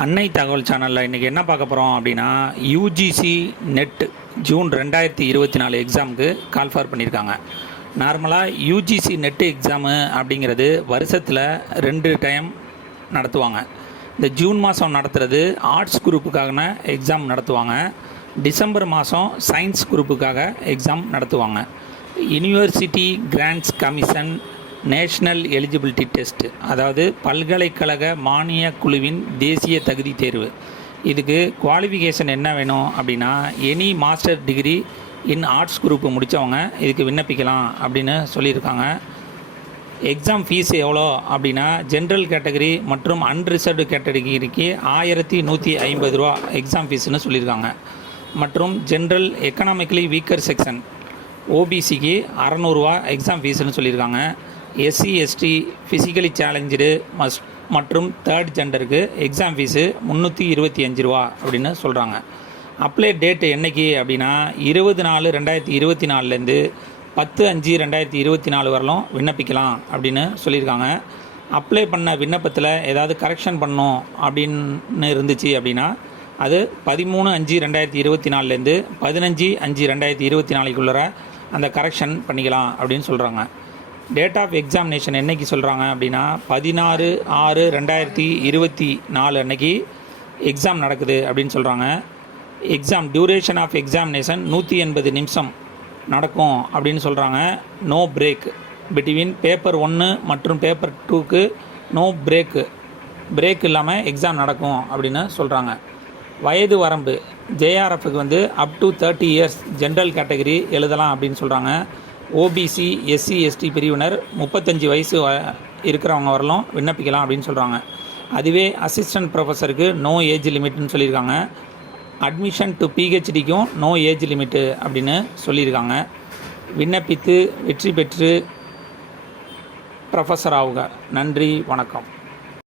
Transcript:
அன்னை தகவல் சேனலில் இன்றைக்கி என்ன பார்க்க போகிறோம் அப்படின்னா யூஜிசி நெட் ஜூன் 2024 எக்ஸாமுக்கு கால்ஃபார் பண்ணியிருக்காங்க. நார்மலாக யூஜிசி நெட் எக்ஸாமு அப்படிங்கிறது வருஷத்தில் 2 டைம் நடத்துவாங்க. இந்த ஜூன் மாதம் நடத்துகிறது ஆர்ட்ஸ் குரூப்புக்கான எக்ஸாம் நடத்துவாங்க. டிசம்பர் மாதம் சயின்ஸ் குரூப்புக்காக எக்ஸாம் நடத்துவாங்க. University grants commission national eligibility test, அதாவது பல்கலைக்கழக மானிய குழுவின் தேசிய தகுதி தேர்வு. இதுக்கு குவாலிஃபிகேஷன் என்ன வேணும் அப்படின்னா any master degree in arts group முடித்தவங்க இதுக்கு விண்ணப்பிக்கலாம் அப்படின்னு சொல்லியிருக்காங்க. எக்ஸாம் ஃபீஸ் எவ்வளோ அப்படின்னா ஜென்ரல் கேட்டகரி மற்றும் அன்ரிசர்வ்டு கேட்டகரிக்கு 1150 ரூபா எக்ஸாம் ஃபீஸ்னு சொல்லியிருக்காங்க. மற்றும் ஜென்ரல் எக்கனாமிக்கலி வீக்கர் செக்ஷன் ஓபிசிக்கு 600 ரூபா எக்ஸாம் ஃபீஸ்னு சொல்லியிருக்காங்க. எஸ்சி எஸ்டி ஃபிசிக்கலி சேலஞ்சு மற்றும் தேர்ட் ஜெண்டருக்கு எக்ஸாம் ஃபீஸு 325 ரூபா அப்படின்னு சொல்கிறாங்க. அப்ளை டேட்டு என்றைக்கு அப்படின்னா 20/4/2024 10/5/2024 வரலும் விண்ணப்பிக்கலாம் அப்படின்னு சொல்லியிருக்காங்க. அப்ளை பண்ண விண்ணப்பத்தில் ஏதாவது கரெக்ஷன் பண்ணணும் அப்படின்னு இருந்துச்சு அப்படின்னா அது 13/5/2024 15/5/2024 அந்த கரெக்ஷன் பண்ணிக்கலாம் அப்படின்னு சொல்கிறாங்க. டேட் ஆஃப் எக்ஸாமினேஷன் என்றைக்கு சொல்கிறாங்க அப்படின்னா 16/6/2024 அன்னைக்கு எக்ஸாம் நடக்குது அப்படின்னு சொல்கிறாங்க. எக்ஸாம் டியூரேஷன் ஆஃப் எக்ஸாமினேஷன் 180 நிமிஷம் நடக்கும் அப்படின்னு சொல்கிறாங்க. நோ பிரேக் பிட்வீன் பேப்பர் 1 மற்றும் பேப்பர் 2க்கு நோ பிரேக் இல்லாமல் எக்ஸாம் நடக்கும் அப்படின்னு சொல்கிறாங்க. வயது வரம்பு ஜேஆர்எஃப்க்கு up to 30 years general category எழுதலாம் அப்படின்னு சொல்கிறாங்க. ஓபிசி எஸ்சி எஸ்டி பிரிவினர் 35 வயசு இருக்கிறவங்க வரலாம் விண்ணப்பிக்கலாம் அப்படின்னு சொல்கிறாங்க. அதுவே அசிஸ்டன்ட் ப்ரொஃபஸருக்கு நோ ஏஜ் லிமிட்னு சொல்லியிருக்காங்க. அட்மிஷன் டு பிஹெச்டிக்கும் நோ ஏஜ் லிமிட்டு அப்படின்னு சொல்லியிருக்காங்க. விண்ணப்பித்து வெற்றி பெற்று ப்ரொஃபஸர் ஆகுக. நன்றி, வணக்கம்.